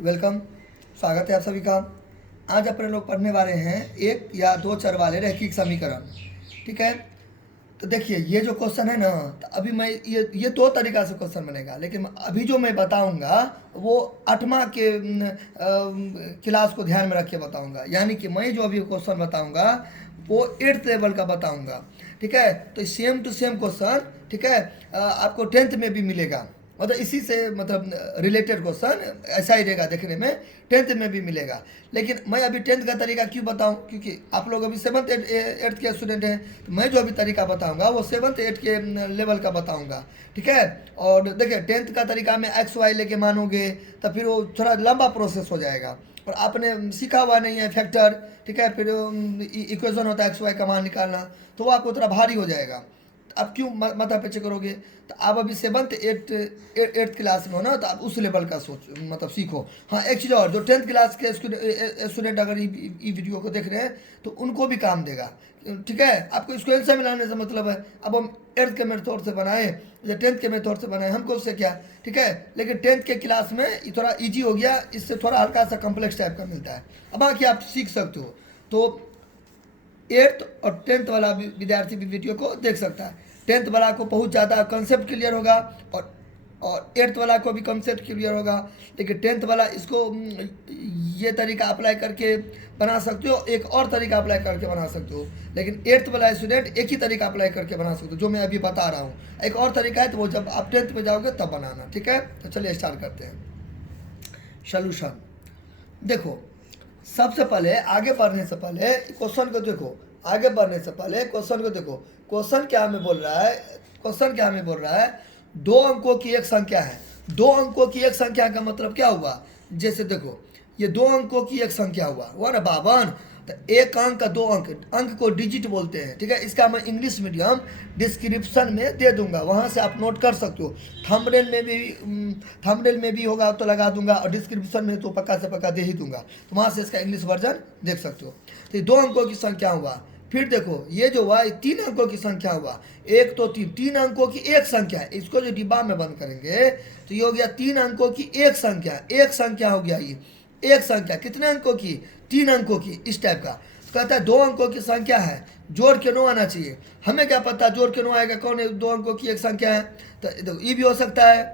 Welcome, स्वागत है आप सभी का। आज अपने लोग पढ़ने वाले हैं एक या दो चर वाले रैखिक समीकरण। ठीक है, तो देखिए ये जो क्वेश्चन है ना, तो अभी मैं ये दो तरीका से क्वेश्चन बनेगा, लेकिन अभी जो मैं बताऊंगा वो 8वां के क्लास को ध्यान में रख के बताऊंगा। यानी कि मैं जो अभी क्वेश्चन बताऊंगा वो 8th लेवल का बताऊंगा। ठीक है, तो सेम टू सेम क्वेश्चन, ठीक है, आपको 10th में भी मिलेगा। मतलब इसी से मतलब रिलेटेड क्वेश्चन ऐसा ही रहेगा देखने में, 10th में भी मिलेगा। लेकिन मैं अभी 10th का तरीका क्यों बताऊं, क्योंकि आप लोग अभी 7th 8th के स्टूडेंट हैं, तो मैं जो अभी तरीका बताऊंगा वो 7th 8th के लेवल का बताऊंगा। ठीक है, और देखिए 10th का तरीका में एक्स वाई लेके मानोगे तो फिर वो थोड़ा लंबा प्रोसेस हो जाएगा, और आपने सीखा हुआ नहीं है फैक्टर। ठीक है, फिर इक्वेशन होता है एक्स वाई का मान निकालना, तो वो आपको थोड़ा भारी हो जाएगा। आप क्यों माथा पीछे करोगे? तो आप अभी 7th 8th क्लास में हो ना, तो आप उस लेवल का सोच मतलब सीखो। हाँ, एक चीज़ और, जो 10th क्लास के स्टूडेंट अगर ये वीडियो को देख रहे हैं तो उनको भी काम देगा। ठीक है, आपको स्केल से मिलाने से मतलब है। अब हम 8th के मेथड से बनाए या 10th के मेथड से बनाए, हमको उससे क्या। ठीक है, लेकिन 10th के क्लास में ये थोड़ा ईजी हो गया, इससे थोड़ा हल्का सा कॉम्प्लेक्स टाइप का मिलता है। अब बाकी आप सीख सकते हो, तो 8th और 10th वाला विद्यार्थी भी वीडियो को देख सकता है। 10th वाला को बहुत ज़्यादा कंसेप्ट क्लियर होगा, और 8th वाला को भी कंसेप्ट क्लियर होगा। लेकिन 10th वाला इसको ये तरीका अप्लाई करके बना सकते हो, एक और तरीका अप्लाई करके बना सकते हो। लेकिन 8th वाला स्टूडेंट एक ही तरीका अप्लाई करके बना सकते हो, जो मैं अभी बता रहा हूँ। एक और तरीका है, तो वो जब आप 10th में जाओगे तब बनाना। ठीक है, तो चलिए स्टार्ट करते हैं। सोल्यूशन देखो, सबसे पहले आगे बढ़ने से पहले क्वेश्चन को देखो। आगे बढ़ने से पहले क्वेश्चन को देखो। क्वेश्चन क्या हमें बोल रहा है? क्वेश्चन क्या हमें बोल रहा है? 2 अंकों की एक संख्या है। 2 अंकों की एक संख्या का मतलब क्या हुआ? जैसे देखो, ये 2 अंकों की एक संख्या हुआ ना 52। तो एक अंक का 2 अंक, अंक को डिजिट बोलते हैं। ठीक है, इसका मैं इंग्लिश मीडियम डिस्क्रिप्शन में दे दूंगा, वहाँ से आप नोट कर सकते हो। थंबनेल में भी होगा तो लगा दूंगा, और डिस्क्रिप्शन में तो पक्का से पक्का दे ही दूंगा, तो वहाँ से इसका इंग्लिश वर्जन देख सकते हो। तो ये 2 अंकों की संख्या हुआ। फिर देखो ये जो हुआ, ये 3 अंकों की संख्या हुआ। 1 तो 3, 3 अंकों की एक संख्या है। इसको जो डिब्बा में बंद करेंगे तो ये हो गया 3 अंकों की एक संख्या। एक संख्या हो गया ये, एक संख्या कितने अंकों की? 3 अंकों की, इस टाइप का। तो कहता है 2 अंकों की संख्या है, जोड़ के 9 आना चाहिए। हमें क्या पता जोड़ के 9 आएगा, कौन है 2 अंकों की एक संख्या है? तो देखो ई भी हो सकता है,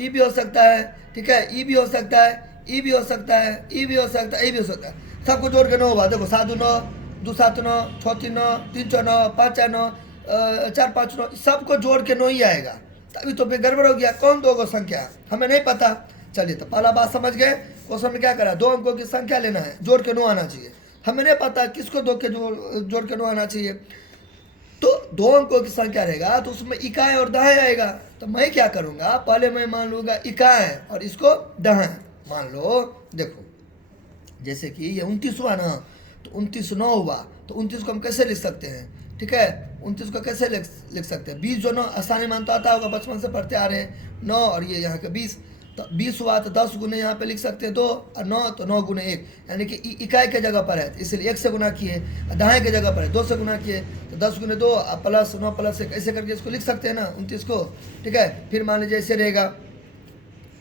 ई भी हो सकता है। ठीक है, ई भी हो सकता है, ई भी हो सकता है, ई भी हो सकता है, ई भी हो सकता है। सबको जोड़ के 9 हुआ। देखो 7 9, 2 7 9, 6 3 9, 3 4 9, 5 4 9, 4 5 9, सबको जोड़ के 9 ही आएगा। तभी तो फिर गड़बड़ हो गया, कौन 2 को संख्या है? हमें नहीं पता। चलिए, तो पहला बात समझ गए। क्वेश्चन में क्या करा? 2 अंकों की संख्या लेना है, जोड़ के 9 आना चाहिए। हमें नहीं पता किसको 2 के जोड़ के 9 आना चाहिए। तो 2 अंकों की संख्या रहेगा तो उसमें इकाई और दहाई आएगा। तो मैं क्या करूँगा, पहले मैं मान लूँगा इकाई और इसको दहाई मान लो। देखो जैसे कि ये 29 हुआ ना, तो 29 9 हुआ, तो 29 को हम कैसे लिख सकते हैं? ठीक है, 29 को कैसे लिख सकते हैं? 20 जो 9 आसानी मान तो आता होगा, बचपन से पढ़ते आ रहे हैं। 9 और ये यहाँ के 20, तो 20 हुआ तो 10 गुने यहाँ पे लिख सकते हैं 2, और 9 तो 9 गुने 1, यानी कि इकाई के जगह पर है, इसलिए 1 से गुना किए। दहाई के जगह पर है, 2 से गुना किए, तो 10 गुने 2 प्लस 9 प्लस 1, ऐसे करके इसको लिख सकते हैं ना 29 को। ठीक है, फिर मान लीजिए ऐसे रहेगा,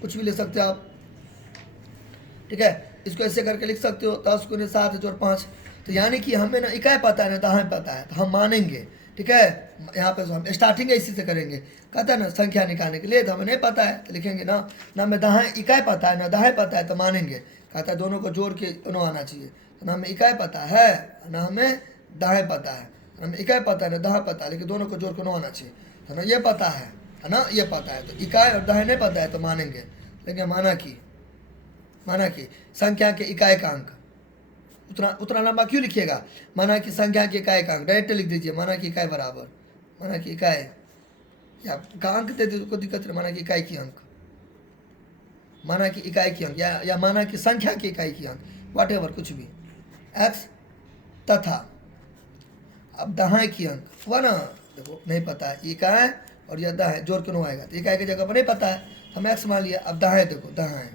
कुछ भी ले सकते हो आप। ठीक है, इसको ऐसे करके लिख सकते हो, 10 गुने 7 जोड़ 5। तो यानी कि हमें ना इकाई पता है ना दहाई पता है, तो हम मानेंगे। ठीक है, यहाँ पे हम स्टार्टिंग इसी से करेंगे। कहता है ना संख्या निकालने के लिए, तो हमें नहीं पता है तो लिखेंगे ना, ना हमें दहाई इकाई पता है ना दहाई पता है, तो मानेंगे। कहता है दोनों को जोड़ के 9 आना चाहिए। तो ना हमें इकाई पता है ना हमें दहाई पता है, हमें इकाई पता है ना दहाई पता है, लेकिन दोनों को जोड़ के 9 आना चाहिए। तो ना ये पता है ना ये पता है, तो इकाई और दहाई नहीं पता है तो मानेंगे। लेकिन माना कि संख्या के इकाई का अंक, उतना उतना लंबा क्यों लिखिएगा? माना कि संख्या के इकाई का अंक डायरेक्ट लिख दीजिए, माना कि इकाई बराबर माना कि इकाई, या का अंक दे दीजिए, कोई दिक्कत नहीं। माना कि इकाई की अंक, माना कि इकाई की अंक, या माना कि संख्या की इकाई की अंक, वाट एवर, कुछ भी। एक्स तथा अब दहाई की अंक हुआ ना, देखो नहीं पता है, इकाई और यह दहाई जोड़ के 9 आएगा, तो इकाई की जगह पर नहीं पता है, हम एक्स मान लिया। अब दहाई देखो, दहाई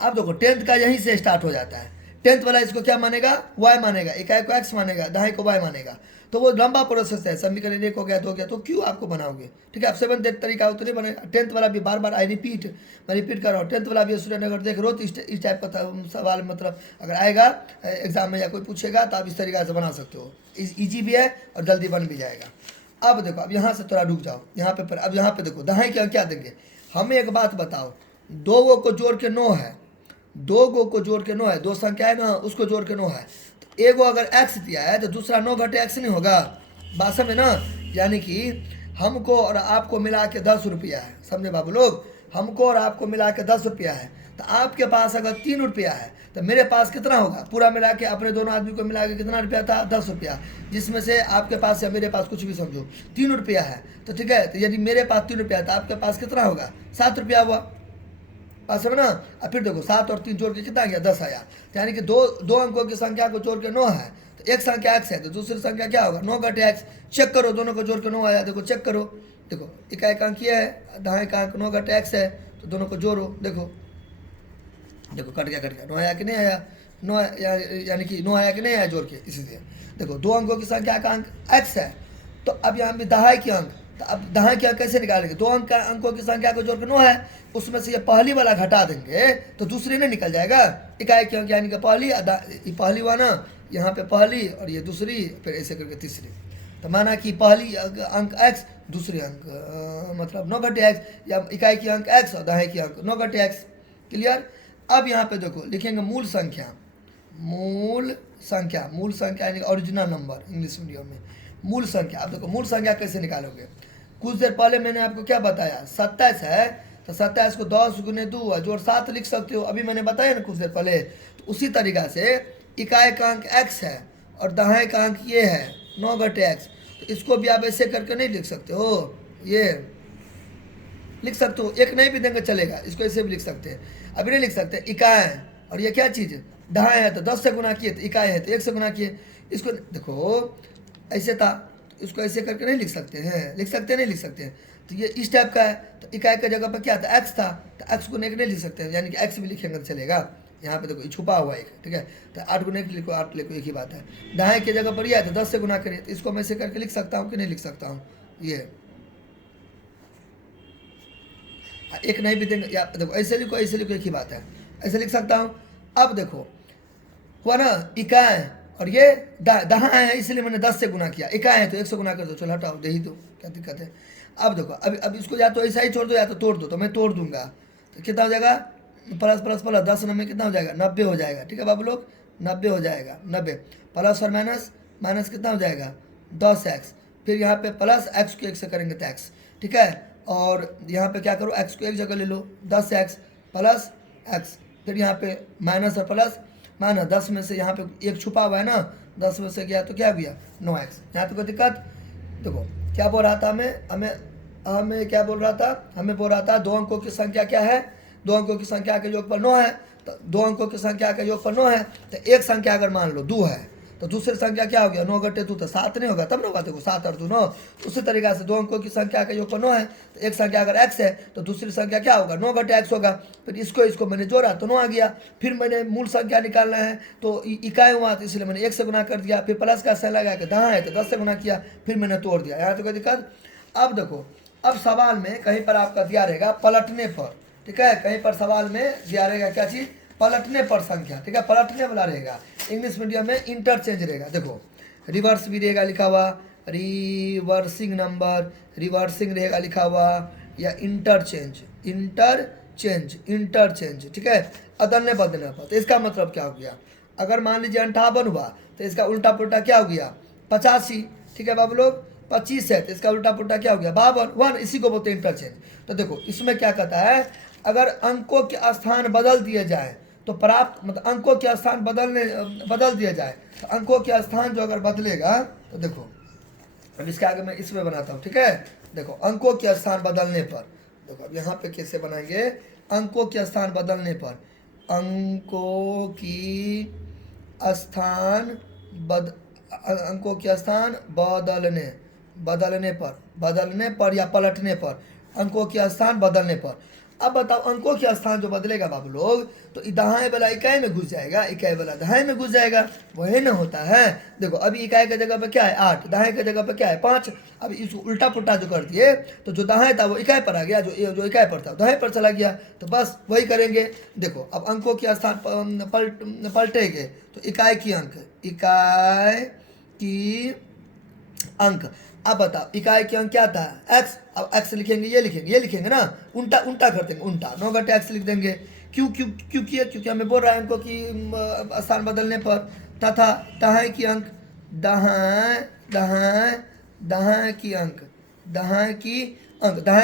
अब देखो 10th का यहीं से स्टार्ट हो जाता है। टेंथ वाला इसको क्या मानेगा, y मानेगा, इकाई को x मानेगा, दहाई को y मानेगा। तो वो लंबा प्रोसेस है, समीकरण 1 हो गया, 2 हो गया, तो क्यों आपको बनाओगे, ठीक है। अब 7th तरीका उतने बनेगा। टेंथ वाला भी बार बार मैं रिपीट कर रहा हूँ, टेंथ वाला भी स्टूडेंट अगर देख रहे हो तो इस टाइप का सवाल मतलब अगर आएगा एग्जाम में या कोई पूछेगा तो आप इस तरीका से बना सकते हो, ईजी भी है और जल्दी बन भी जाएगा। अब देखो, अब यहाँ से थोड़ा रुक जाओ, यहाँ पे अब यहाँ पे देखो दहाई के अंक क्या देंगे। हमें एक बात बताओ, 2 गो को जोड़ के 9 है, 2 गो को जोड़ के 9 है, 2 संख्या है ना, उसको जोड़ के 9 है, तो एगो अगर x दिया है तो दूसरा 9 घटे x नहीं होगा, बात समझे ना। यानी कि हमको और आपको मिला के 10 रुपया है, समझे बाबू लोग, हमको और आपको मिला के 10 रुपया है। तो आपके पास अगर 3 रुपया है तो मेरे पास कितना होगा, पूरा मिला के अपने दोनों आदमी को मिला के कितना रुपया था, 10 रुपया, जिसमें से आपके पास या मेरे पास कुछ भी समझो 3 रुपया है। तो ठीक है, तो यदि मेरे पास 3 रुपया है तो आपके पास कितना होगा, 7 रुपया हुआ, बात समझ ना। अब फिर देखो 7 और 3 जोड़ के कितना गया, 10 आया। तो यानी कि दो अंकों की संख्या को जोड़ के 9 है, तो एक संख्या x है तो दूसरी संख्या क्या होगा, 9 घटे x। चेक करो, दोनों को जोड़ के 9 आया, देखो चेक करो, देखो इकाई का अंक ये है, दहाई का अंक 9 घटे x है, तो दोनों को जोड़ो, देखो देखो कट गया 9 आया कि नहीं आया, 9 यानी कि 9 आया कि नहीं आया जोड़ के। इसलिए देखो 2 अंकों की संख्या का अंक x है, तो अब यहाँ पे दहाई के अंक, तो अब दहाई के अंक कैसे निकालेंगे, 2 अंकों की संख्या को जोड़ के 9 है, उसमें से ये पहली वाला घटा देंगे तो दूसरी नहीं निकल जाएगा, इकाई के अंक यानी कि पहली हुआ ना, यहाँ पे पहली और ये दूसरी, फिर ऐसे करके तीसरी। तो माना कि पहली अंक x, दूसरी अंक मतलब 9 घटे x, या इकाई की अंक x और दहाई की अंक 9 घटे x। क्लियर। अब यहाँ पे देखो लिखेंगे मूल संख्या, मूल संख्या यानी ओरिजिनल नंबर इंग्लिश मीडियम में, मूल संख्या। अब देखो मूल संख्या कैसे निकालोगे, कुछ देर पहले मैंने आपको क्या बताया, 27 है, तो 27 को 10 गुने 2 जोड़ 7 लिख सकते हो, अभी मैंने बताया ना कुछ देर पहले। तो उसी तरीका से इकाई का अंक x है और दहाई का अंक ये है 9 घटे x, तो इसको भी आप ऐसे करके नहीं लिख सकते हो, ये लिख सकते हो, एक नहीं भी देंगे चलेगा, इसको ऐसे भी लिख सकते हैं, अभी नहीं लिख सकते। इकाई और ये क्या चीज़ है, दहाई है तो 10 से गुना किए, तो इकाई है तो 1 से गुना किए, इसको देखो ऐसे था, इसको ऐसे करके नहीं लिख सकते हैं, लिख सकते नहीं लिख सकते हैं। तो ये इस टाइप का है, तो इकाई का जगह पर क्या था, x था, तो x को नहीं लिख सकते हैं, यानी कि x भी लिखेंगे तो चलेगा। यहाँ पे देखो ये छुपा हुआ है एक, ठीक है, तो 8 गुना लिखो, 8 लिखो, एक ही बात है। दहाई की जगह पर यह है तो 10 से गुना करिए, तो इसको मैं ऐसे करके लिख सकता हूँ कि नहीं लिख सकता हूँ, ये एक नहीं भी देंगे, या देखो ऐसे लिखो, ऐसे लिखो, एक ही बात है, ऐसे लिख सकता हूँ। अब देखो हुआ ना, इकाई और ये दहाई है, इसलिए मैंने 10 से गुना किया, इकाई है तो 1 से गुना कर दो, चलो हटाओ, दे ही दो, क्या दिक्कत है। अब देखो अब इसको या तो ऐसा ही छोड़ दो या तो तोड़ दो, तो मैं तोड़ दूंगा, तो कितना हो जाएगा, प्लस प्लस प्लस 10 में कितना हो जाएगा, 90 हो जाएगा, ठीक है बाबू लोग, 90 हो जाएगा, 90 प्लस और माइनस, माइनस कितना हो जाएगा 10x, फिर यहाँ पे प्लस x को 1 से करेंगे तो x, ठीक है, और यहाँ पे क्या करो, x को एक जगह ले लो, 10x प्लस x, फिर यहाँ पे माइनस और प्लस माइनस, 10 में से यहाँ पे एक छुपा हुआ है ना, 10 में से गया तो क्या गया 9x। यहाँ तो कोई दिक्कत, देखो क्या बोल रहा था, हमें क्या बोल रहा था, हमें बोल रहा था 2 अंकों की संख्या क्या है, 2 अंकों की संख्या के योग पर 9 है, तो 2 अंकों की संख्या के योग पर 9 है, तो एक संख्या अगर मान लो 2 है तो दूसरी संख्या क्या हो गया, 9 घटे 2 तो 7 नहीं होगा, तब ना बात है 7 और 2 9। उसी तरीका से 2 अंकों की संख्या के योग पर 9 है, तो एक संख्या अगर x है तो दूसरी संख्या क्या होगा, 9 घटे x होगा, फिर इसको मैंने जोड़ा तो 9 आ गया, फिर मैंने मूल संख्या निकालना है तो इकाई हुआ, तो इसलिए मैंने 1 से गुना कर दिया, फिर प्लस का साइन लगा के दहाई है तो 10 से गुना किया, फिर मैंने तोड़ दिया, यहाँ तो कोई दिक्कत। अब देखो, अब सवाल में कहीं पर आपका दिया रहेगा पलटने पर, ठीक है, कहीं पर सवाल में दिया रहेगा क्या चीज़, पलटने पर संख्या, ठीक है, पलटने वाला रहेगा, इंग्लिश मीडियम में इंटरचेंज रहेगा, देखो रिवर्स भी रहेगा लिखा हुआ, रिवर्सिंग नंबर, रिवर्सिंग रहेगा लिखा हुआ, या इंटरचेंज, इंटरचेंज, ठीक है, अदलने बदलने पर। तो इसका मतलब क्या हो गया, अगर मान लीजिए 58 हुआ तो इसका उल्टा पुल्टा क्या हो गया 85, ठीक है बाबू लोग, 25 है तो इसका उल्टा पुल्टा क्या हो गया 52, इसी को बोलते हैं इंटरचेंज। तो देखो इसमें क्या कहता है, अगर अंकों के स्थान बदल दिए जाए तो प्राप्त मतलब अंकों के स्थान बदल दिया जाए, तो अंकों के स्थान जो अगर बदलेगा, तो देखो अब इसके आगे मैं इसमें बनाता हूँ, ठीक है, देखो अंकों के स्थान बदलने पर, देखो अब यहाँ पे कैसे बनाएंगे, अंकों के स्थान बदलने पर, अंकों की स्थान अंकों के स्थान बदलने पर या पलटने पर, अंकों के स्थान बदलने पर। अब बताओ अंकों के स्थान जो बदलेगा बाबू लोग, तो दाएं वाला इकाई में घुस जाएगा, इकाई वाला दाएं में घुस जाएगा, वही ना होता है। देखो अभी इकाई की जगह पे क्या है 8, दाएं की जगह पे क्या है 5। अब इसको उल्टा पुल्टा जो कर दिए तो जो दाएं था वो इकाई पर आ गया, जो इकाई पर था दाएं पर चला गया, तो बस वही करेंगे। देखो अब अंकों के स्थान पलटेंगे तो इकाई की अंक, इकाई की अंक। अब बताओ इकाई की अंक क्या था x, अब x लिखेंगे, ये लिखेंगे ना, उल्टा उल्टा कर देंगे, उल्टा 9 घटे x लिख देंगे। क्यों क्यों क्यों किया, क्योंकि हमें बोल रहा है अंकों की स्थान बदलने पर। तथा दाएं की अंक, दाएं की अंक, दाएं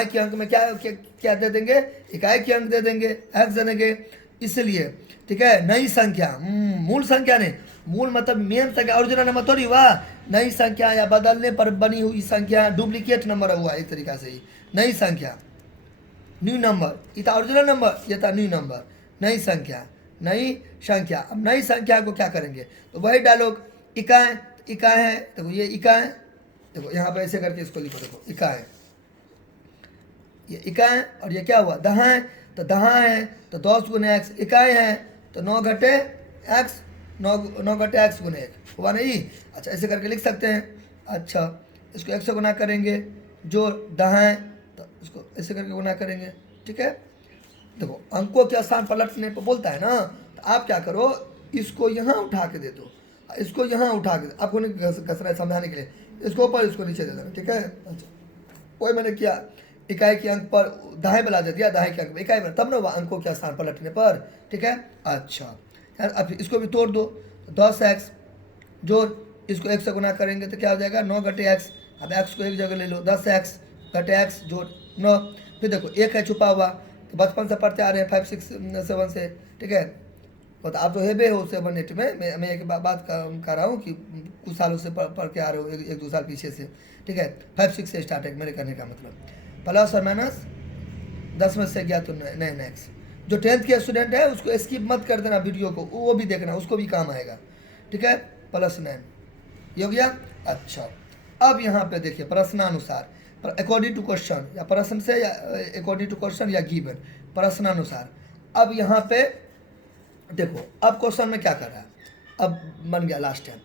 की अंक में क्या क्या, क्या दे देंगे, इकाई की अंक दे देंगे, x दे देंगे। इसलिए ठीक है, नई संख्या, मूल संख्या नहीं, मूल मतलब मेन संख्या, ओरिजिनल नंबर थोड़ी हुआ, नई संख्या या बदलने पर बनी हुई संख्या, डुप्लीकेट नंबर हुआ एक तरीका से ही। नई संख्या, न्यू नंबर, ये था ओरिजिनल नंबर, ये था न्यू नंबर, नई संख्या, नई संख्या। अब नई संख्या को क्या करेंगे, तो वही डालोग, इकाई, इकाई है, देखो ये इकाई, देखो यहाँ पर ऐसे करके इसको लिखो, देखो इकाई, ये इकाई, और ये क्या हुआ दहाएं, तो दहाएं है तो 10 गुने x, इकाई है तो 9 घटे x, 9 घटे x गुने 1 हुआ नहीं। अच्छा ऐसे करके लिख सकते हैं। अच्छा इसको 1 से गुना करेंगे, जो दाएं तो इसको ऐसे करके गुना करेंगे, ठीक है। देखो अंकों के स्थान पलटने पर बोलता है ना, तो आप क्या करो, इसको यहाँ उठा के दे दो, इसको यहाँ उठा के, आपको नहीं घस रहा है समझाने के लिए, इसको ऊपर इसको नीचे दे देना, ठीक है। अच्छा वही मैंने किया, इकाई के अंक पर दाएं बना दे दिया, दाएं के अंक में इकाई बना, तब ना वह अंकों के स्थान पलटने पर, ठीक है। अच्छा यार अब इसको भी तोड़ दो, 10x जोड़, इसको 1 से गुना करेंगे तो क्या हो जाएगा 9 घटे x। अब x को एक जगह ले लो, 10x घटे x जोड़ 9, फिर देखो 1 है छुपा हुआ, तो बचपन से पढ़ते आ रहे हैं 5 6 7 से, ठीक है। तो आप तो हेबे हो 7 8 में, मैं एक बात कर रहा हूँ कि कुछ सालों से पढ़ के आ रहे हो, 1 2 साल पीछे से, ठीक है। 5 6 से स्टार्ट है मेरे करने का मतलब, प्लस और माइनस 10 में से गया तो 9x। जो 10th के स्टूडेंट है उसको स्किप मत कर देना वीडियो को, वो भी देखना, उसको भी काम आएगा, ठीक है। प्लस 9 ये हो गया। अच्छा अब यहाँ पे देखिए प्रश्नानुसार, अकॉर्डिंग टू क्वेश्चन, या प्रश्न से, या अकॉर्डिंग टू क्वेश्चन या गिवन, प्रश्नानुसार। अब यहाँ पे देखो, अब क्वेश्चन में क्या कर रहा है, अब बन गया लास्ट टाइम,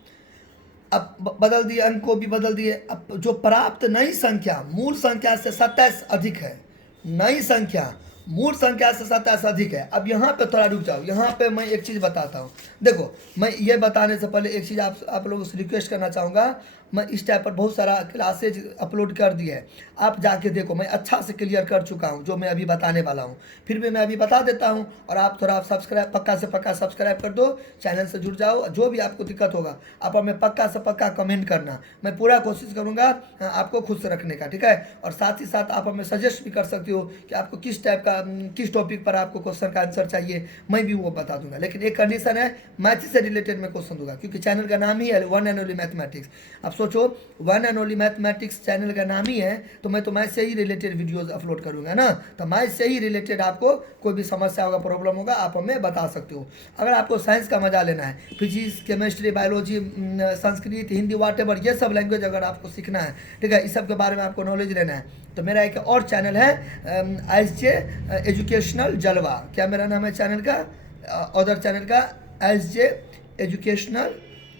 अब बदल दिए, अंक को भी बदल दिए। अब जो प्राप्त नई संख्या मूल संख्या से 27 अधिक है, नई संख्या मूल संख्या से 27 अधिक है। अब यहाँ पे थोड़ा रुक जाओ, यहाँ पे मैं एक चीज़ बताता हूँ। देखो मैं ये बताने से पहले एक चीज़ आप लोगों से रिक्वेस्ट करना चाहूँगा, मैं इस टाइप पर बहुत सारा क्लासेज अपलोड कर दिए है, आप जाके देखो, मैं अच्छा से क्लियर कर चुका हूँ जो मैं अभी बताने वाला हूँ, फिर भी मैं अभी बता देता हूँ। और आप थोड़ा सब्सक्राइब, पक्का से पक्का सब्सक्राइब कर दो, चैनल से जुड़ जाओ। जो भी आपको दिक्कत होगा आप हमें पक्का से पक्का कमेंट करना, मैं पूरा कोशिश करूँगा आपको खुश रखने का, ठीक है। और साथ ही साथ आप हमें सजेस्ट भी कर सकते हो कि आपको किस टाइप का, किस टॉपिक पर आपको क्वेश्चन का आंसर चाहिए, मैं भी वो बता दूंगा। लेकिन एक कंडीशन है, मैथ से रिलेटेड मैं क्वेश्चन दूंगा, क्योंकि चैनल का नाम ही है वन एंड ओनली मैथमेटिक्स। आप सोचो, one and only mathematics channel का नाम ही है, तो मैं तो मैथ से ही रिलेटेड वीडियोस अपलोड करूंगा ना, तो मैथ से ही रिलेटेड आपको कोई भी समस्या होगा, प्रॉब्लम होगा, आप हमें बता सकते हो। अगर आपको साइंस का मजा लेना है, physics chemistry biology Sanskrit Hindi वाटेवर, ये सब लैंग्वेज अगर आपको सीखना है, ठीक है, इस सब के बारे में आपको नॉलेज लेना है, तो मेरा एक और चैनल है SJ एजुकेशनल जलवा। क्या मेरा नाम है चैनल का, अदर चैनल का SJ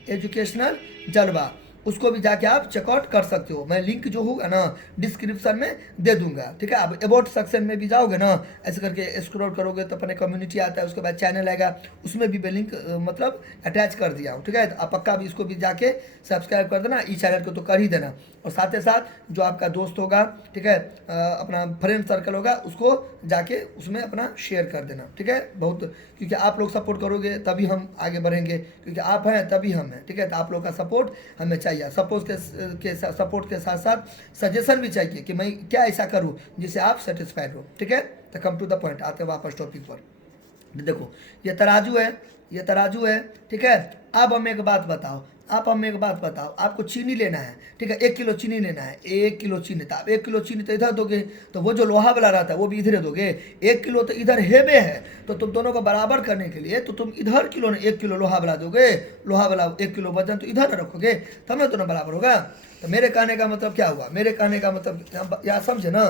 एजुकेशनल जलवा, उसको भी जाके आप चेकआउट कर सकते हो। मैं लिंक जो होगा ना डिस्क्रिप्शन में दे दूंगा, ठीक है। आप अबाउट सेक्शन में भी जाओगे ना, ऐसे करके स्क्रॉल करोगे तो अपने कम्युनिटी आता है, उसके बाद चैनल आएगा, उसमें भी मैं लिंक मतलब अटैच कर दिया हूँ, ठीक है। तो आप पक्का भी इसको भी जाके सब्सक्राइब कर देना, इस चैनल को तो कर ही देना। और साथ ही साथ जो आपका दोस्त होगा, ठीक है, अपना फ्रेंड सर्कल होगा, उसको जाके उसमें अपना शेयर कर देना, ठीक है। बहुत, क्योंकि आप लोग सपोर्ट करोगे तभी हम आगे बढ़ेंगे, क्योंकि आप हैं तभी हम हैं, ठीक है। तो आप लोग का सपोर्ट हमें चाहिए, सपोर्ट के साथ साथ सजेशन भी चाहिए कि मैं क्या ऐसा करूं जिससे आप सेटिस्फाइड हो, ठीक है। तो कम टू द पॉइंट, आते हैं वापस टॉपिक पर। देखो ये तराजू है, ये तराजू है, ठीक है। अब हमें एक बात बताओ, आपको चीनी लेना है, ठीक है, 1 किलो चीनी लेना है, 1 किलो चीनी, तो आप 1 किलो चीनी तो इधर दोगे, तो वो जो लोहा वाला रहता है वो भी इधर दोगे। 1 किलो तो इधर हेबे है, तो तुम दोनों को बराबर करने के लिए तो तुम इधर किलो ने 1 किलो लोहा वाला दोगे, लोहा वाला 1 किलो वजन तो इधर रखोगे, तब ना दोनों बराबर होगा। तो मेरे कहने का मतलब क्या हुआ, मेरे कहने का मतलब यहाँ समझे ना।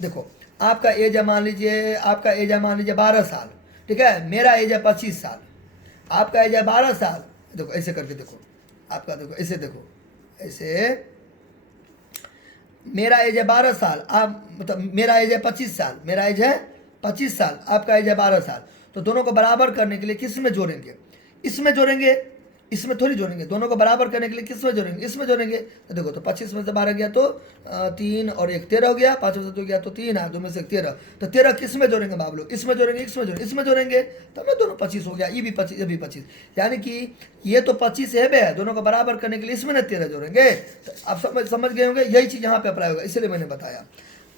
देखो आपका एज है मान लीजिए, आपका एज है मान लीजिए 12 साल, ठीक है, मेरा एज है 25 साल, आपका एज है 12 साल। देखो ऐसे करके देखो, आपका देखो ऐसे, देखो ऐसे, मेरा एज है 12 साल, आप मतलब मेरा एज है 25 साल, मेरा एज है 25 साल, आपका एज है 12 साल। तो दोनों को बराबर करने के लिए किस में जोड़ेंगे? इसमें जोड़ेंगे, इसमें थोड़ी जोड़ेंगे। दोनों को बराबर करने के लिए किस में जोड़ेंगे? इसमें जोड़ेंगे। तो देखो, तो 25 में से 12 गया तो 3 और 1 13 हो गया, 5 में से 2 गया तो 3 है, 2 में से 13। तो 13 किस में जोड़ेंगे बाबू लोग? इसमें जोड़ेंगे, इसमें जोड़ेंगे, इसमें जोड़ेंगे, तो हमें दोनों 25 हो गया, ये भी 25, ये भी 25। यानी कि ये तो 25 है, दोनों को बराबर करने के लिए इसमें ना 13 जोड़ेंगे। तो आप समझ गए होंगे, यही चीज़ यहाँ पे अप्लाई होगा, इसलिए मैंने बताया।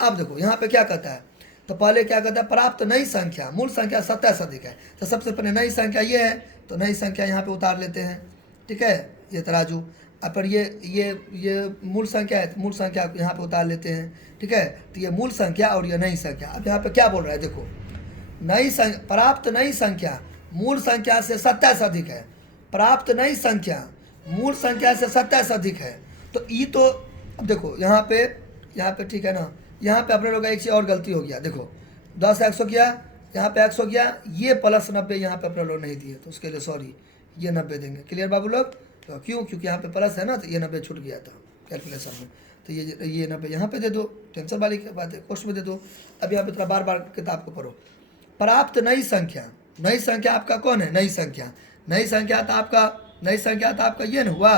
अब देखो यहाँ पे क्या कहता है, तो पहले क्या कहता है, प्राप्त नई संख्या, मूल संख्या 27 से अधिक है। तो सबसे पहले नई संख्या ये है, तो नई संख्या यहाँ पे उतार लेते हैं, ठीक है, ये तराजू। अब पर ये मूल संख्या है, तो मूल संख्या यहाँ पे उतार लेते हैं, ठीक है। तो ये मूल संख्या और ये नई संख्या। अब यहाँ पे क्या बोल रहा है, देखो, प्राप्त नई संख्या मूल संख्या से 27 अधिक है, प्राप्त नई संख्या मूल संख्या से 27 अधिक है। तो ये तो अब देखो यहाँ पे ठीक है ना, यहाँ पे अपने लोग का एक चीज़ और गलती हो गया। देखो 10 100 किया, यहाँ पे 100 किया, ये प्लस 90 यहाँ पे अपने लोग नहीं दिए, तो उसके लिए सॉरी, ये 90 देंगे। क्लियर बाबू लोग? तो क्यों? क्योंकि यहाँ पे प्लस है ना, तो ये 90 छूट गया था कैलकुलेशन में। तो ये 90 यहाँ पे दे दो, टेंशन वाली बात है, कोष्ट में दे दो। अब यहाँ पे थोड़ा बार बार किताब को पढ़ो। प्राप्त नई संख्या, नई संख्या आपका कौन है? नई संख्या। नई संख्या तो आपका, नई संख्या तो आपका ये न हुआ,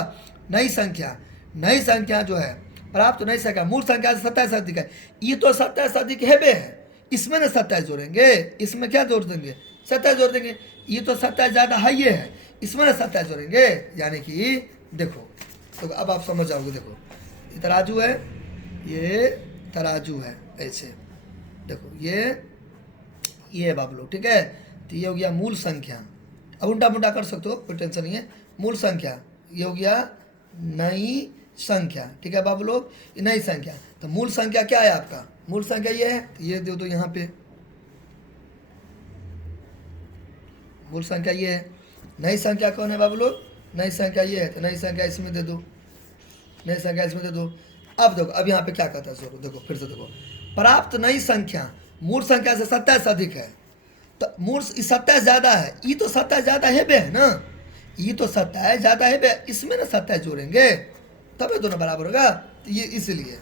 नई संख्या। नई संख्या जो है, प्राप्त नई संख्या मूल संख्या से 27 अधिक है। ये तो 27 अधिक है बे है, इसमें ना 27 जोड़ेंगे, इसमें क्या जोड़ देंगे? 27 जोड़ देंगे। ये तो 27 ज़्यादा है, ये है, इसमें ना 27 जोड़ेंगे। यानी कि देखो, तो अब आप समझ जाओगे। देखो ये तराजू है, ये तराजू है, ऐसे देखो, ये बाबू लोग, ठीक है। तो ये हो गया मूल संख्या। अब उल्टा पुल्टा कर सकते हो, कोई टेंशन नहीं है। मूल संख्या, ये हो गया नई संख्या, ठीक है बाबू लोग, ये नई संख्या। तो मूल संख्या क्या है आपका? मूल संख्या ये है, तो ये दे दो यहाँ पे, मूल संख्या ये है। नई संख्या कौन है बाबू लोग? नई संख्या ये है, तो नई संख्या इसमें दे दो, नई संख्या इसमें दे दो। अब देखो, अब यहाँ पे क्या कहता है, सो देखो फिर से देखो, प्राप्त नई संख्या मूल संख्या से 27 अधिक है। तो मूल 27 ज़्यादा है, ये तो 27 ज़्यादा है बे, है ना, ये तो 27 ज़्यादा है बे, इसमें ना 27 जोड़ेंगे, तब ये दोनों बराबर होगा। तो ये इसलिए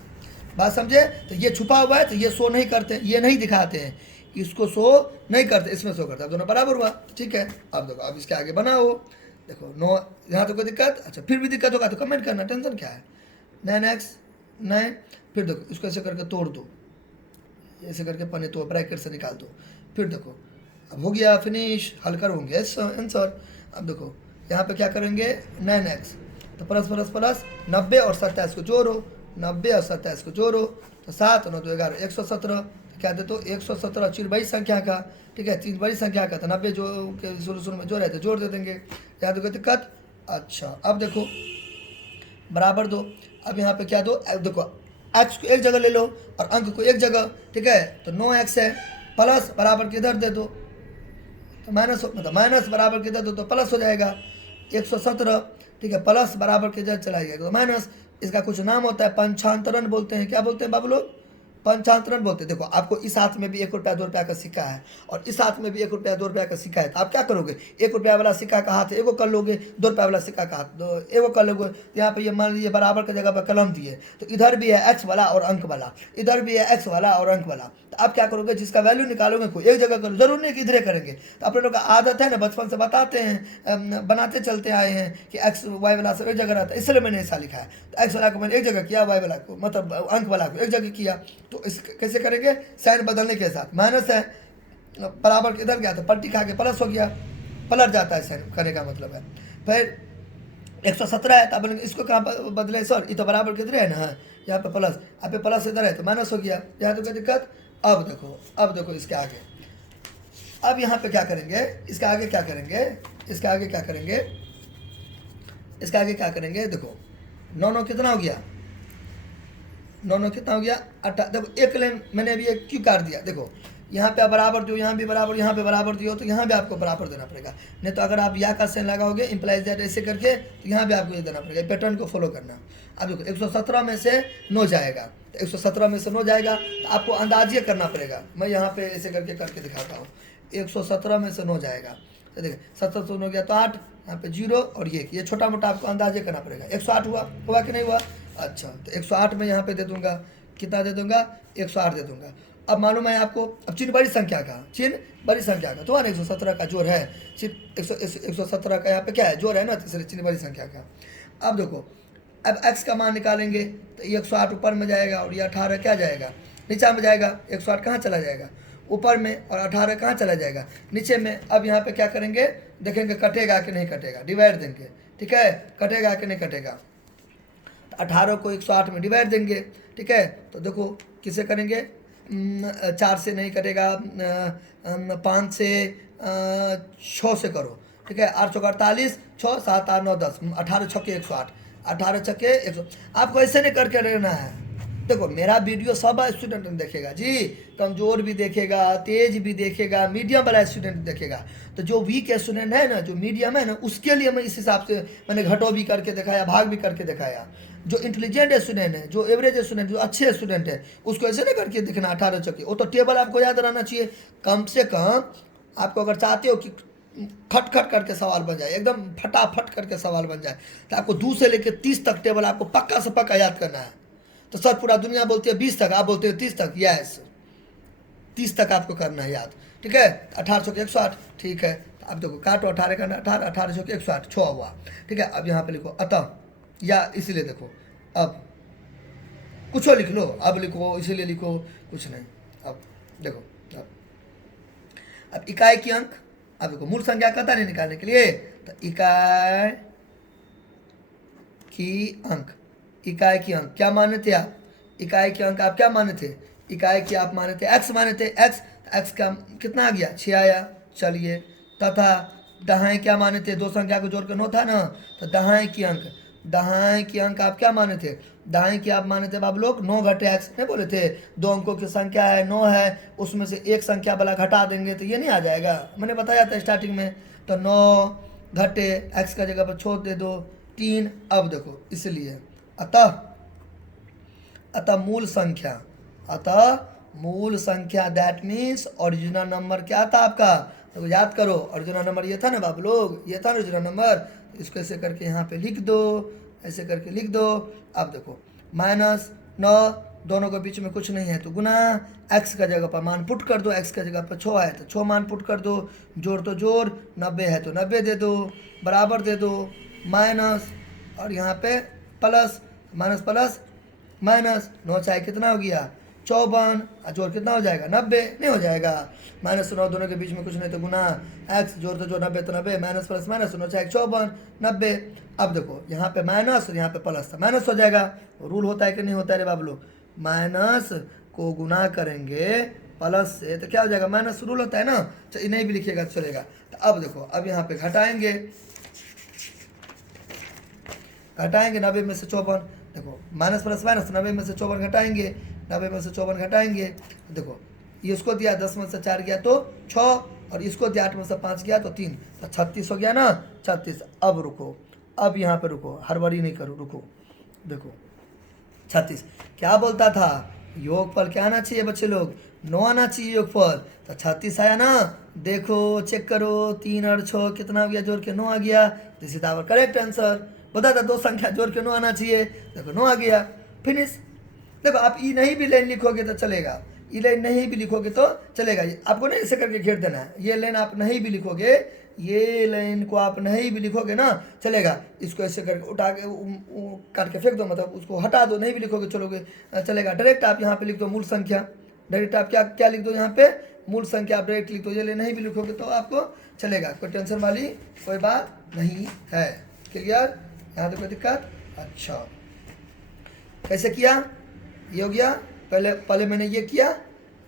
बात समझे। तो ये छुपा हुआ है, तो ये शो नहीं करते, ये नहीं दिखाते हैं, इसको शो नहीं करते, इसमें शो करते, अब दोनों बराबर हुआ, ठीक है। अब देखो, अब इसके आगे बनाओ। देखो 9, यहाँ तो कोई दिक्कत? अच्छा, फिर भी दिक्कत होगा तो कमेंट करना, टेंशन क्या है। 9x 9, फिर देखो इसको ऐसे करके तोड़ दो, ऐसे करके पन्ने तो ब्रैकेट से निकाल दो। फिर देखो, अब हो गया फिनिश, हल करोगे आंसर। अब देखो यहाँ पे क्या करेंगे, 9x, तो प्लस प्लस प्लस 90 और 27 को जोड़ो, 90 और 27 को जोड़ो, तो 7 9 2 11 117। क्या दे तो 117 चीज बड़ी संख्या का, ठीक है, 3 बड़ी संख्या का, तो 90 जो के शुरू में जो रहते जोड़ दे देंगे। यहाँ तो कोई दिक्कत? अच्छा, अब देखो बराबर दो। अब यहाँ पे क्या दो, अब देखो x को एक जगह ले लो और अंक को एक जगह, ठीक है। तो 9x है, प्लस बराबर किधर दे दो, तो माइनस, मतलब माइनस बराबर किधर दो तो प्लस हो जाएगा 117, ठीक है। प्लस बराबर किधर चला जाएगा तो माइनस। इसका कुछ नाम होता है, पंचांतरण बोलते हैं। क्या बोलते हैं बाबू लोग? पंचांतरण बोलते हैं। देखो आपको इस हाथ में भी 1 रुपया 2 रुपया का सिक्का है और इस हाथ में भी 1 रुपया 2 रुपया का सिक्का है, तो आप क्या करोगे? 1 रुपया वाला सिक्का का हाथ एगो कर लोगे, 2 रुपया वाला सिक्का का हाथ एगो कर लोगे। यहाँ पे ये मान लीजिए बराबर की जगह पर कलम दिए, तो इधर भी है एक्स वाला और अंक वाला, इधर भी है एक्स वाला और अंक वाला। तो आप क्या करोगे, जिसका वैल्यू निकालोगे कोई एक जगह करो, जरूर नहीं कि इधरे करेंगे। तो अपने लोग का आदत है ना, बचपन से बताते हैं, बनाते चलते आए हैं कि एक्स वाई वाला सब एक जगह रहता है, इसलिए मैंने ऐसा लिखा है। तो एक्स वाला को मैंने एक जगह किया, वाई वाला को मतलब अंक वाला को एक जगह किया। तो इस कैसे करेंगे? साइन बदलने के साथ। माइनस है, बराबर किधर गया तो पलटी खा के प्लस हो गया, पलट जाता है साइन करने का मतलब है। फिर 117 है, तो अपन इसको कहाँ बदले सर, ये तो बराबर किधर है ना, यहाँ पे प्लस, यहाँ पे प्लस इधर है तो माइनस हो गया। यहाँ तो क्या दिक्कत? अब देखो इसके आगे, अब यहाँ पे क्या करेंगे, इसके आगे क्या करेंगे, इसके आगे क्या करेंगे, इसके आगे क्या करेंगे। देखो 9 9 कितना हो गया, 9 9 कितना हो गया 18। देखो एक लाइन मैंने अभी एक क्यों काट दिया, देखो यहाँ पे आप बराबर दियो, यहाँ भी बराबर, यहाँ पे बराबर दियो, तो यहाँ भी आपको बराबर देना पड़ेगा। नहीं तो अगर आप या का साइन लगाओगे इम्प्लाइज दैट ऐसे करके, तो यहाँ भी आपको ये देना पड़ेगा। पैटर्न को फॉलो करना। अब देखो 117 में से 9 जाएगा, तो 117 में से 9 जाएगा, तो आपको अंदाजिए करना पड़ेगा। मैं यहाँ पे ऐसे करके दिखाता हूँ। 117 में से 9 जाएगा, तो देखिए 17 से 9 गया तो 8, यहाँ पे 0 और ये छोटा मोटा आपको अंदाजे करना पड़ेगा। 108 हुआ कि नहीं हुआ? अच्छा, तो 108 में यहाँ पे दे दूंगा, कितना दे दूंगा? 108 दे दूंगा। अब मालूम है आपको, अब चिन्ह बड़ी संख्या का, चिन्ह बड़ी संख्या का, तो 117 का जोड़ है, चिन्ह 117 का यहाँ पे क्या है? जोड़ है ना, तीसरे चिन्ह बड़ी संख्या का। अब देखो, अब x का मान निकालेंगे तो ये 108 ऊपर में जाएगा और ये 18 क्या जाएगा? नीचा में जाएगा। 108 कहाँ चला जाएगा? ऊपर में, और 18 कहाँ चला जाएगा? नीचे में। अब यहाँ पे क्या करेंगे? देखेंगे कटेगा कि नहीं कटेगा, डिवाइड देंगे, ठीक है, कटेगा कि नहीं कटेगा। तो 18 को 108 में डिवाइड देंगे, ठीक है। तो देखो किसे करेंगे? 4 से नहीं कटेगा, 5 से, 6 से करो, ठीक है। 8 चौका 48, 6 7 8 9 10, 18 छक्के 108, 18 छक्के 100। आपको ऐसे नहीं करके रहना है। देखो मेरा वीडियो सब स्टूडेंट देखेगा जी, कमज़ोर भी देखेगा, तेज भी देखेगा, मीडियम वाला स्टूडेंट देखेगा। तो जो वीक स्टूडेंट है ना, जो मीडियम है ना, उसके लिए मैं इस हिसाब से मैंने घटो भी करके दिखाया, भाग भी करके दिखाया। जो इंटेलिजेंट स्टूडेंट है, जो एवरेज स्टूडेंट, जो अच्छे स्टूडेंट है, उसको ऐसे नहीं करके दिखना 18 चक्के। वो तो टेबल आपको याद रहना चाहिए कम से कम। आपको अगर चाहते हो कि खट खट करके सवाल बन जाए, एकदम फटाफट करके सवाल बन जाए, तो आपको 2 से लेकर 30 तक टेबल आपको पक्का से पक्का याद करना है। तो सर पूरा दुनिया बोलती है 20 तक, आप बोलते हो 30 तक। यस, 30 तक आपको करना है याद, ठीक है। 18 चौके 108, ठीक है। अब देखो काटो, 18 का 18, 18 चौके 108, 6 हुआ, ठीक है। अब यहाँ पे लिखो अतः, या इसीलिए देखो, अब कुछ लिख लो, अब लिखो, इसीलिए लिखो, कुछ नहीं। अब देखो, अब इकाई की अंक, अब देखो मूल संख्या कता नहीं निकालने के लिए, तो इकाई की अंक, इकाई की अंक क्या माने थे आप? इकाई के अंक आप क्या माने थे? इकाई की आप माने थे x माने थे, x का कितना आ गया? 6 आया। चलिए, तथा दहाई क्या माने थे? 2 संख्या को जोड़ के 9 था ना, तो दहाई की अंक, दहाई की अंक आप क्या माने थे? दहाई की आप माने थे बाबू लोग 9 घटे x, नहीं बोले थे? 2 अंकों की संख्या है 9 है, उसमें से एक संख्या वाला घटा देंगे तो ये नहीं आ जाएगा? मैंने बताया था स्टार्टिंग में। तो 9 घटे x का जगह पर छोड़ दे दो 3। अब देखो इसलिए अतः मूल संख्या, अतः मूल संख्या, दैट मीन्स ओरिजिनल नंबर क्या था आपका? तो याद करो, ओरिजिनल नंबर ये था ना बाबू लोग, ये था ओरिजिनल नंबर। इसको ऐसे करके यहाँ पे लिख दो, ऐसे करके लिख दो। अब देखो -9, दोनों के बीच में कुछ नहीं है तो गुना, x का जगह पर मान पुट कर दो, x का जगह पर 6 है तो 6 मान पुट कर दो, जोड़ तो जोड़, 90 है तो 90 दे दो, बराबर दे दो, माइनस, और यहाँ पे प्लस, माइनस प्लस माइनस, 9 चाहे कितना हो गया? 54, जोड़ कितना हो जाएगा? 90 नहीं हो जाएगा। -9 दोनों के बीच में कुछ नहीं तो गुना, x जोड़ तो जो 90 तो 90, माइनस प्लस माइनस, 9 चाहे 54, 90। अब देखो यहाँ पे माइनस और यहाँ पे प्लस था, माइनस हो जाएगा। रूल होता है कि नहीं होता है रे बाबू लोग? माइनस को गुना करेंगे प्लस से तो क्या हो जाएगा? माइनस रूल होता है ना, तो नहीं भी लिखिएगा तो चलेगा। तो अब देखो, अब यहाँ पे घटाएंगे, 90 में से 54, देखो माइनस प्लस माइनस, 90 में से 54 घटाएंगे, 90 में से 54 घटाएंगे। देखो ये इसको दिया 10 में से 4 गया तो 6, और इसको दिया 8 में से 5 गया तो 3, तो 36 हो गया ना, 36। अब रुको, अब यहाँ पे रुको, हड़बड़ी नहीं करो, रुको। देखो 36 क्या बोलता था? योगफल क्या आना चाहिए बच्चे लोग? 9 आना चाहिए योगफल। तो 36 आया ना, देखो चेक करो, 3 और 6 कितना हो गया? जोड़ के 9 आ गया। This is our correct answer. बता था 2 संख्या जोड़ के 9 आना चाहिए, देखो 9 आ गया, फिनिश। देखो आप ई नहीं भी लाइन लिखोगे तो चलेगा, ई लाइन नहीं भी लिखोगे तो चलेगा। आपको नहीं ऐसे करके घेर देना है, ये लाइन आप नहीं भी लिखोगे, ये लाइन को आप नहीं भी लिखोगे ना चलेगा। इसको ऐसे करके उठा के काट के फेंक दो, मतलब उसको हटा दो, नहीं भी लिखोगे चलोगे चलेगा। डायरेक्ट आप यहाँ पे लिख दो मूल संख्या, डायरेक्ट आप क्या क्या लिख दो यहाँ पे? मूल संख्या आप डायरेक्ट लिख दो, ये लाइन नहीं भी लिखोगे तो आपको चलेगा, कोई टेंशन वाली कोई बात नहीं है। क्लियर? यहाँ तो कोई दिक्कत? अच्छा, कैसे किया? ये हो गया। पहले मैंने ये किया,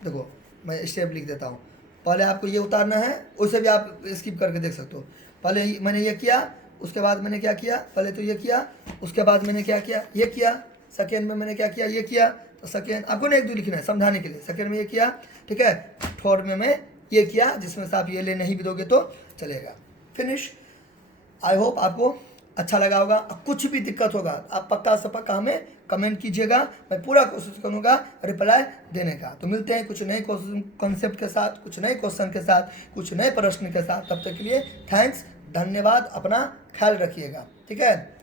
देखो मैं स्टेप लिख देता हूँ। पहले आपको ये उतारना है, उसे भी आप स्किप करके देख सकते हो। पहले मैंने ये किया, उसके बाद मैंने क्या किया? पहले तो ये किया, उसके बाद मैंने क्या किया? ये किया। सेकेंड में मैंने क्या किया? ये किया। तो सेकेंड आपको ना 1-2 लिखना है समझाने के लिए। सेकेंड में ये किया, ठीक है। थर्ड में मैं ये किया, जिसमें से आप ये ले नहीं भी दोगे तो चलेगा। फिनिश। आई होप आपको अच्छा लगा होगा। और कुछ भी दिक्कत होगा आप पक्का से पक्का हमें कमेंट कीजिएगा, मैं पूरा कोशिश करूँगा रिप्लाई देने का। तो मिलते हैं कुछ नए कॉन्सेप्ट के साथ, कुछ नए क्वेश्चन के साथ, कुछ नए प्रश्न के साथ। तब तक के लिए थैंक्स, धन्यवाद, अपना ख्याल रखिएगा। ठीक है।